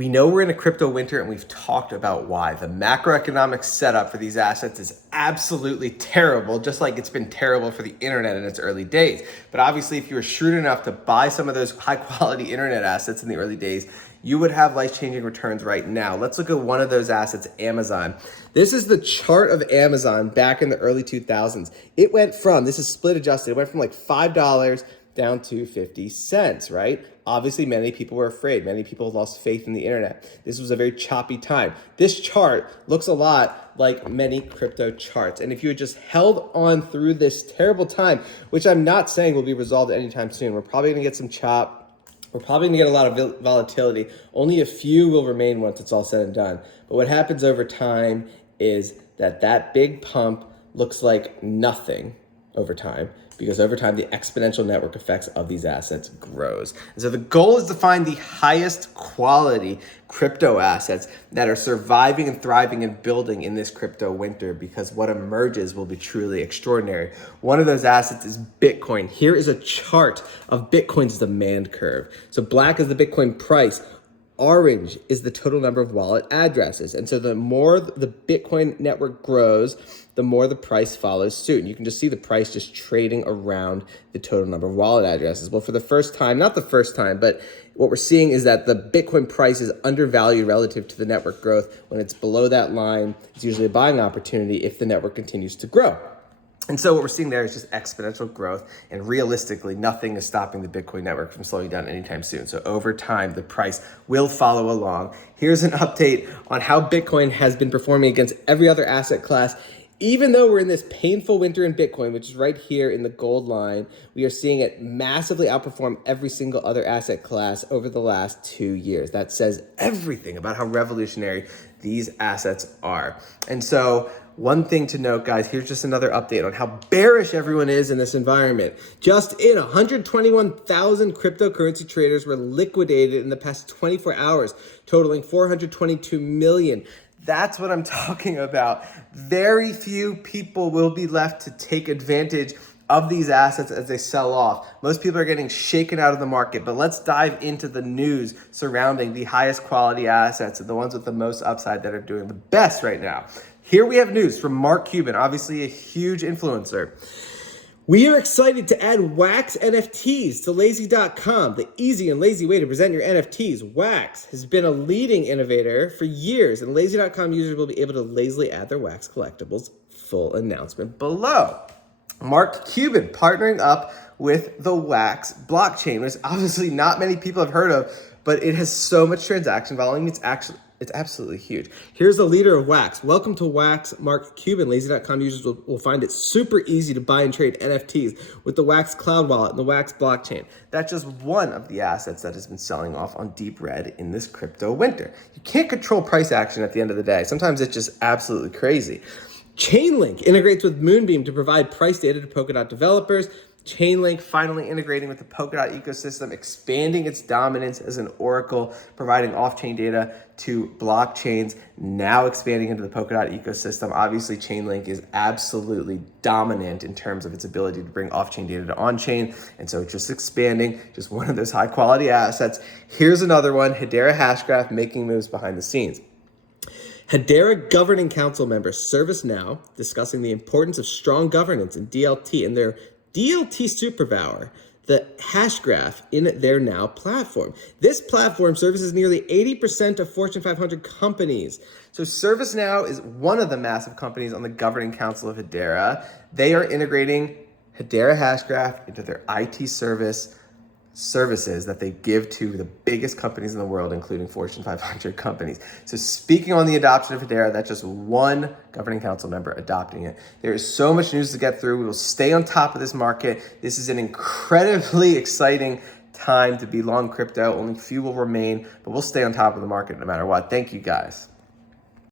We know we're in a crypto winter and we've talked about why. The macroeconomic setup for these assets is absolutely terrible, just like it's been terrible for the internet in its early days. But obviously, if you were shrewd enough to buy some of those high quality internet assets in the early days, you would have life-changing returns right now. Let's look at one of those assets, Amazon. This is the chart of Amazon back in the early 2000s. It went from, this is split adjusted, it went from like $5 down to 50 cents, right? Obviously, many people were afraid. Many people lost faith in the internet. This was a very choppy time. This chart looks a lot like many crypto charts. And if you had just held on through this terrible time, which I'm not saying will be resolved anytime soon, we're probably gonna get some chop. We're probably gonna get a lot of volatility. Only a few will remain once it's all said and done. But what happens over time is that big pump looks like nothing over time, because over time the exponential network effects of these assets grows. And so the goal is to find the highest quality crypto assets that are surviving and thriving and building in this crypto winter, because what emerges will be truly extraordinary. One of those assets is Bitcoin. Here is a chart of Bitcoin's demand curve. So black is the Bitcoin price. Orange is the total number of wallet addresses. And so the more the Bitcoin network grows, the more the price follows suit. And you can just see the price just trading around the total number of wallet addresses. Well, for the first time, not the first time, but what we're seeing is that the Bitcoin price is undervalued relative to the network growth. When it's below that line, it's usually a buying opportunity if the network continues to grow. And so what we're seeing there is just exponential growth, and realistically, nothing is stopping the Bitcoin network from slowing down anytime soon. So over time, the price will follow along. Here's an update on how Bitcoin has been performing against every other asset class. Even though we're in this painful winter in Bitcoin, which is right here in the gold line, we are seeing it massively outperform every single other asset class over the last 2 years. That says everything about how revolutionary these assets are. And so one thing to note, guys, here's just another update on how bearish everyone is in this environment. Just 121,000 cryptocurrency traders were liquidated in the past 24 hours, totaling 422 million. That's what I'm talking about. Very few people will be left to take advantage of these assets as they sell off. Most people are getting shaken out of the market, but let's dive into the news surrounding the highest quality assets and the ones with the most upside that are doing the best right now. Here we have news from Mark Cuban, obviously a huge influencer. We are excited to add Wax NFTs to Lazy.com, the easy and lazy way to present your NFTs. Wax has been a leading innovator for years, and Lazy.com users will be able to lazily add their Wax collectibles. Full announcement below. Mark Cuban partnering up with the Wax blockchain, which obviously not many people have heard of, but it has so much transaction volume. It's absolutely huge. Here's the leader of Wax. Welcome to Wax, Mark Cuban. Lazy.com users will find it super easy to buy and trade NFTs with the Wax Cloud Wallet and the Wax blockchain. That's just one of the assets that has been selling off on deep red in this crypto winter. You can't control price action at the end of the day. Sometimes it's just absolutely crazy. Chainlink integrates with Moonbeam to provide price data to Polkadot developers. Chainlink finally integrating with the Polkadot ecosystem, expanding its dominance as an oracle, providing off-chain data to blockchains, now expanding into the Polkadot ecosystem. Obviously, Chainlink is absolutely dominant in terms of its ability to bring off-chain data to on-chain, and so it's just expanding, just one of those high-quality assets. Here's another one, Hbar Hashgraph making moves behind the scenes. Hbar Governing Council member ServiceNow discussing the importance of strong governance in DLT and their DLT superpower, the Hashgraph in their Now platform. This platform services nearly 80% of Fortune 500 companies. So ServiceNow is one of the massive companies on the Governing Council of Hbar. They are integrating Hbar Hashgraph into their IT services that they give to the biggest companies in the world, including Fortune 500 companies. So speaking on the adoption of Hbar, that's just one governing council member adopting it. There is so much news to get through. We will stay on top of this market. This is an incredibly exciting time to be long crypto. Only few will remain, but we'll stay on top of the market no matter what. Thank you, guys.